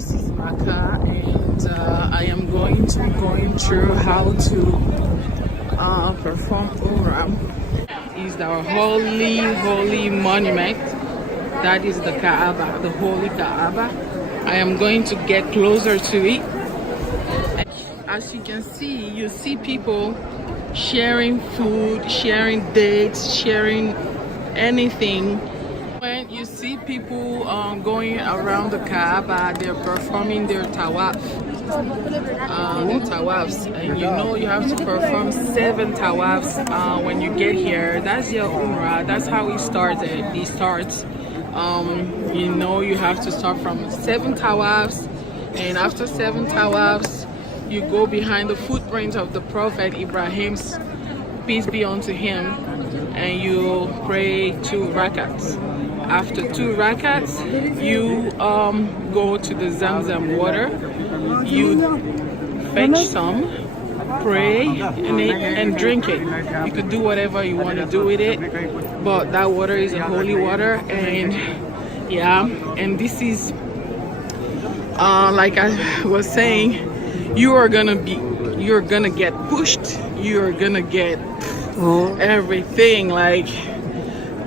This is Mecca, and I am going through how to perform Umrah. Is our holy monument. That is the Kaaba, the holy Kaaba. I am going to get closer to it. As you can see, you see people sharing food, sharing dates, sharing anything. When you see people going around the Kaaba, they're performing their tawaf, and you know you have to perform 7 tawafs when you get here. That's your Umrah. That's how it started. It starts. You know you have to start from 7 tawafs, and after 7 tawafs, you go behind the footprint of the Prophet Ibrahim's, peace be unto him, and you pray 2 rakats. After 2 rakats, you go to the Zamzam water, you fetch some, pray in it, and drink it. You could do whatever you want to do with it, but that water is a holy water. And yeah, and this is like I was saying, you're gonna get pushed, you're gonna get everything. Like,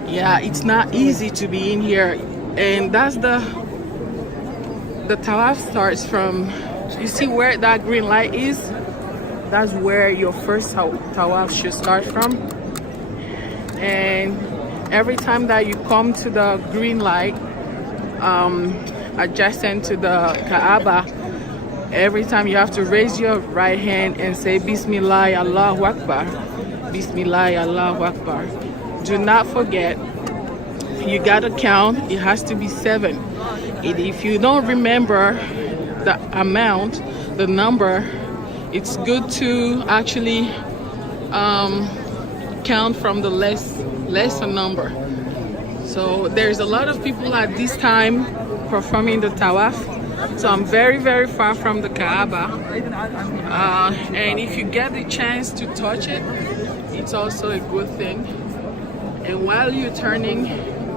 yeah, it's not easy to be in here. And that's the tawaf starts from, you see where that green light is? That's where your first tawaf should start from. And every time that you come to the green light adjacent to the Kaaba, every time you have to raise your right hand and say Bismillah Allahu Akbar. Bismillah Allahu Akbar. Do not forget, you gotta count. It has to be 7. If you don't remember the amount, the number, it's good to actually count from the lesser number. So there's a lot of people at this time performing the tawaf. So I'm very, very far from the Kaaba, and if you get the chance to touch it, it's also a good thing. And while you're turning,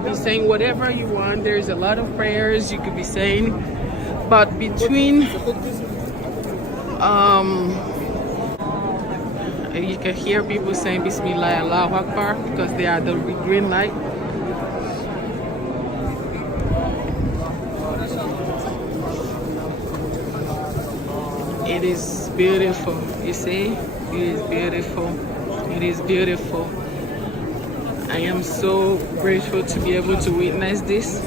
be saying whatever you want. There's a lot of prayers you could be saying, but between you can hear people saying Bismillah Allahu Akbar because they are the green light. It is beautiful, you see? It is beautiful. It is beautiful. I am so grateful to be able to witness this.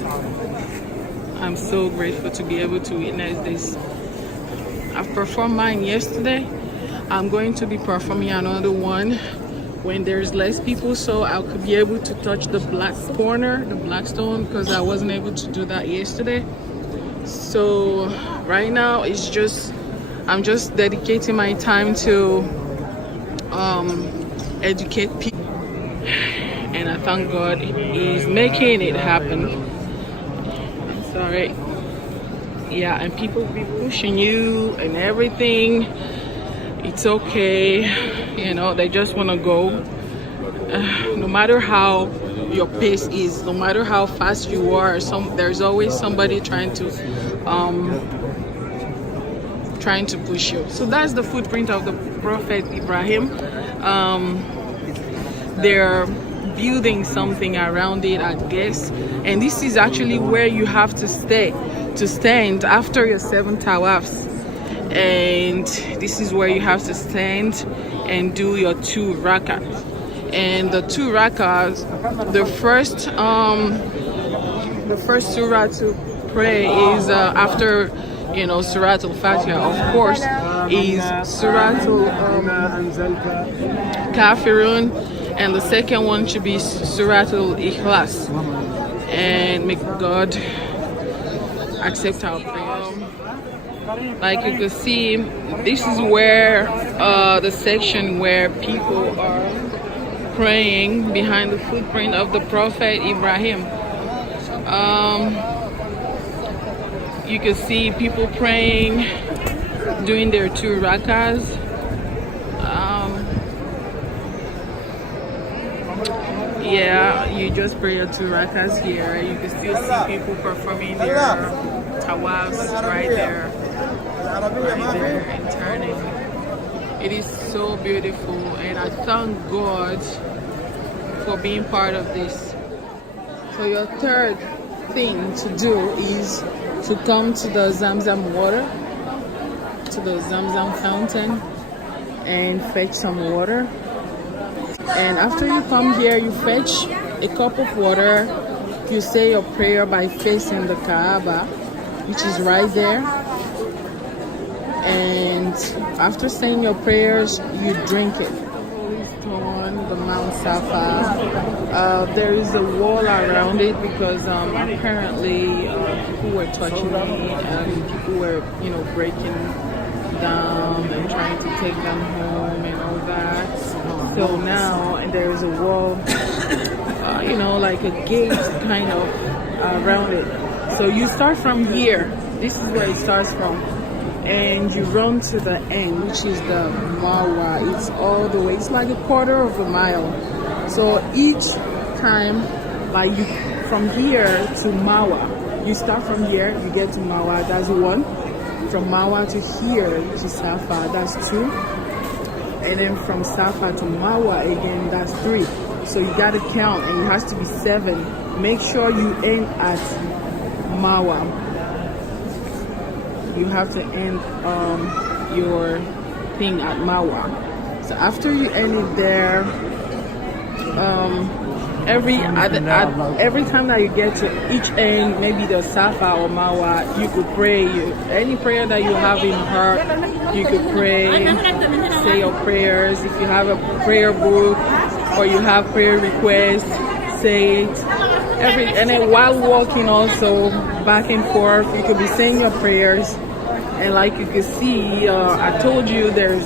I'm so grateful to be able to witness this. I've performed mine yesterday. I'm going to be performing another one when there's less people, so I could be able to touch the black corner, the black stone, because I wasn't able to do that yesterday. So right now it's just, I'm just dedicating my time to educate people, and I thank God He's making it happen. Sorry. Yeah, and people be pushing you and everything. It's okay, you know, they just want to go. No matter how your pace is, no matter how fast you are, there's always somebody trying to push you. So that's the footprint of the Prophet Ibrahim. They're building something around it, I guess, and this is actually where you have to stand after your 7 tawafs. And this is where you have to stand and do your 2 rakats. And the 2 rakats, the first surah to pray is after, you know, Surah Al-Fatiha, of course, is Surah Al-Kafirun, and the second one should be Surah Al-Ikhlas. And may God accept our prayer. Like you can see, this is where the section where people are praying behind the footprint of the Prophet Ibrahim. You can see people praying, doing their 2 rakas. Yeah, you just pray your 2 rakas here. You can still see people performing their tawafs right there, and turning. It is so beautiful, and I thank God for being part of this. So your third thing to do is to come to the Zamzam water, to the Zamzam fountain, and fetch some water. And after you come here, you fetch a cup of water. You say your prayer by facing the Kaaba, which is right there. And after saying your prayers, you drink it. On the Mount Safa, there is a wall around it because apparently people were touching it and people were, breaking them and trying to take them home and all that. So now there is a wall, like a gate kind of around it. So you start from here. This is where it starts from. And you run to the end, which is the Marwa. It's all the way. It's like a quarter of a mile. So each time, from here to Marwa, you start from here, you get to Marwa. That's one. From Marwa to here, which is Safa, that's two. And then from Safa to Marwa again, that's three. So you gotta count, and it has to be 7. Make sure you end at Marwa. You have to end your thing at Marwa. So after you end it there, every time that you get to each end, maybe the Safa or Marwa, you could pray. Any prayer that you have in heart, you could pray. Say your prayers. If you have a prayer book or you have prayer requests, say it. And then while walking also back and forth, you could be saying your prayers. And like you can see, I told you there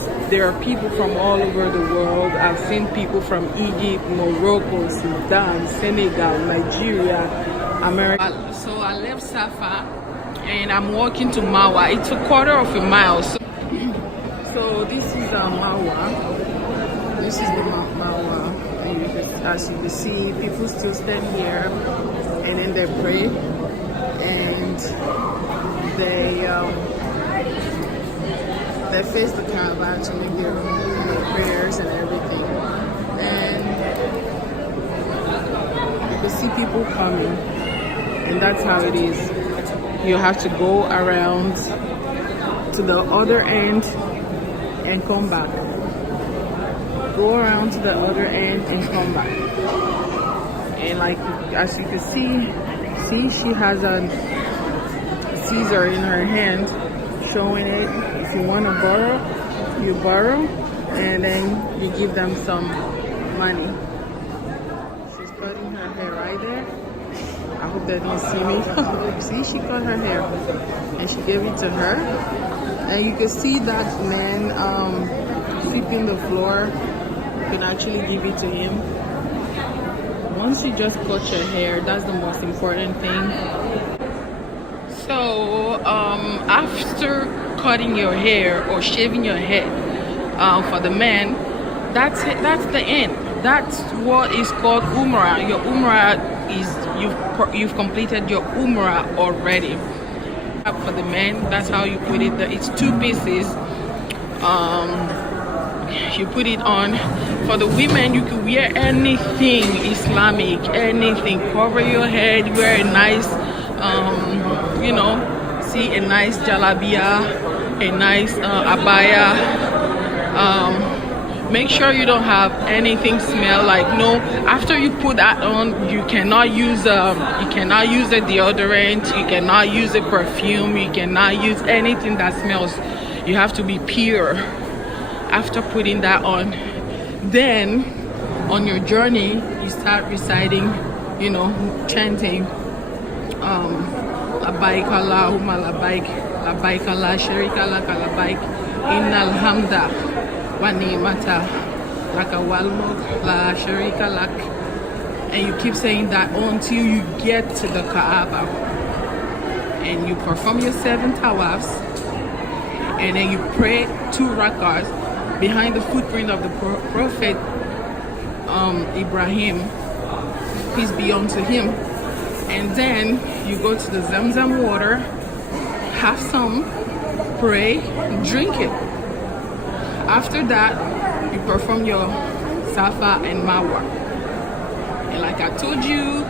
are people from all over the world. I've seen people from Egypt, Morocco, Sudan, Senegal, Nigeria, America. So I left Safa and I'm walking to Marwa. It's a quarter of a mile. So this is Marwa. This is the Marwa. And as you can see, people still stand here and then they pray. And they face the Kaaba to make their prayers and everything. And you can see people coming. And that's how it is. You have to go around to the other end and come back. Go around to the other end and come back. And like, as you can see she has a scissor in her hand, showing it. If you want to borrow, you borrow, and then you give them some money. She's cutting her hair right there. I hope they don't see me. See, she cut her hair and she gave it to her. And you can see that man sweeping the floor. You can actually give it to him. Once you just cut your hair, that's the most important thing. So after cutting your hair or shaving your head, for the men, that's the end. That's what is called Umrah. Your Umrah is you've completed your Umrah already. For the men, that's how you put it. It's 2 pieces. You put it on. For the women, you can wear anything Islamic, anything. Cover your head, wear a nice see a nice jalabia, a nice abaya. Make sure you don't have anything smell like, after you put that on, you cannot use a deodorant, you cannot use a perfume, you cannot use anything that smells. You have to be pure after putting that on. Then on your journey, you start reciting, chanting Labbaik Allahumma labbaik, labbaik la sharika laka labbaik, innal hamda wa ni'mata laka wal mulk la sharika lak. And you keep saying that until you get to the Kaaba. And you perform your 7 tawafs, and then you pray 2 rakats behind the footprint of the Prophet Ibrahim, peace be unto him. And then you go to the Zamzam water have some, pray, drink it. After that, you perform your Safa and Marwa. And like I told you,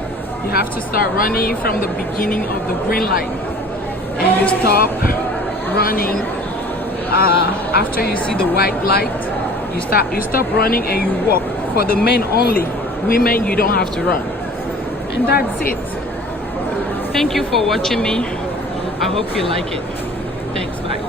you have to start running from the beginning of the green light. And you stop running after you see the white light. You stop running and you walk. For the men only. Women, you don't have to run. And that's it. Thank you for watching me. I hope you like it. Thanks, bye.